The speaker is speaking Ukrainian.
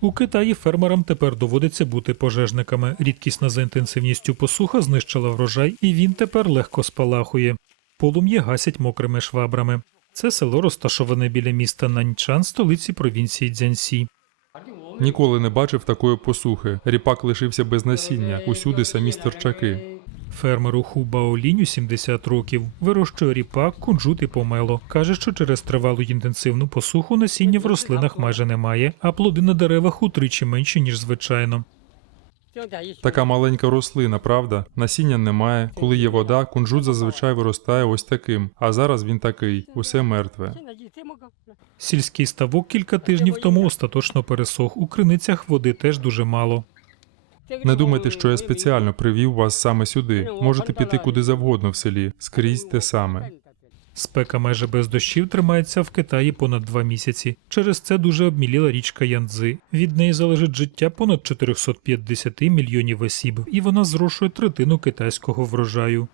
У Китаї фермерам тепер доводиться бути пожежниками. Рідкісна за інтенсивністю посуха знищила врожай, і він тепер легко спалахує. Полум'я гасять мокрими швабрами. Це село розташоване біля міста Наньчан, столиці провінції Дзянсі. Ніколи не бачив такої посухи. Ріпак лишився без насіння. Усюди самі стерчаки. Фермеру Ху Баоліню 70 років. Вирощує ріпак, кунжут і помело. Каже, що через тривалу інтенсивну посуху насіння в рослинах майже немає, а плоди на деревах утричі менші, ніж звичайно. Така маленька рослина, правда? Насіння немає. Коли є вода, кунжут зазвичай виростає ось таким. А зараз він такий, усе мертве. Сільський ставок кілька тижнів тому остаточно пересох. У криницях води теж дуже мало. Не думайте, що я спеціально привів вас саме сюди. Можете піти куди завгодно в селі, скрізь те саме. Спека майже без дощів тримається в Китаї понад два місяці. Через це дуже обміліла річка Янцзи. Від неї залежить життя понад 450 мільйонів осіб, і вона зрошує третину китайського врожаю.